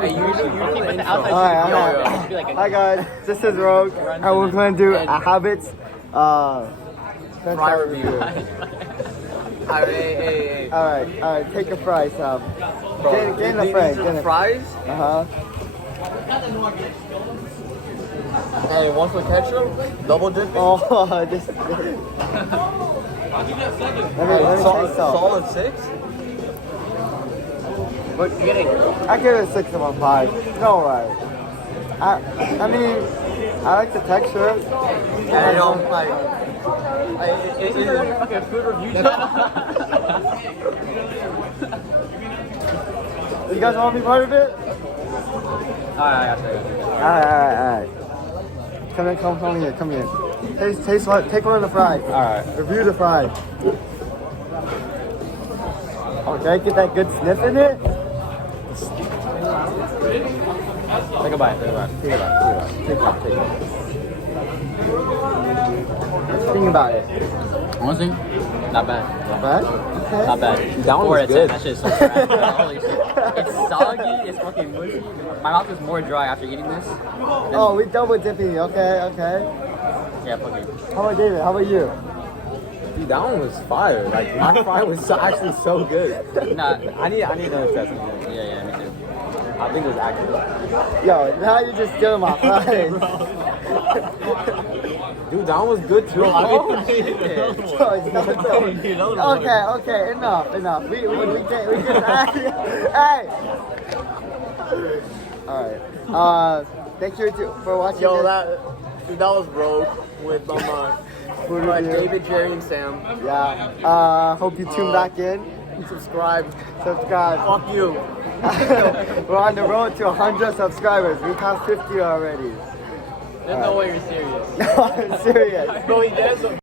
Hey, you do the outside. Alright. Hi guys, this is Rogue, and we're going to do a Habits Fry review. Alright, take a fry, Sam. Get in the frame. Get in the Fries? Uh-huh. Hey, one for ketchup? Double dipping? Oh, this. Let me taste some. Solid 6? What you getting? I give it a 6 out of 5. No way. I mean, I like the texture. Yeah, you know, like, is it like a fucking food review channel? You guys want to be part of it? Alright. Come here. Taste one. Take one of the fries. Alright. Review the fries. Okay, get that good sniff in it. Take a bite. Take it. Think about it. Honestly, not bad. Right? Okay. Not bad. That one was good. That shit is so trash. Holy shit. It's soggy, it's fucking mushy. My mouth is more dry after eating this. Oh, we double dipping. Okay. Yeah, fuck it. How about David? How about you? Dude, that one was fire. Like my fry was actually so good. Nah, I need another test. yeah, me too. I think it was accurate. Yo, now you just stealing my fries. Dude, that one was good too. Okay, enough. We can hey. Alright. Thank you for watching Yo, this. that was Rogue with Food like review. David, Jerry, and Sam. Yeah. Hope you tune back in. Subscribe. Fuck you. We're on the road to 100 subscribers. We passed 50 already. There's no way you're serious. No, I'm serious. Bro, he did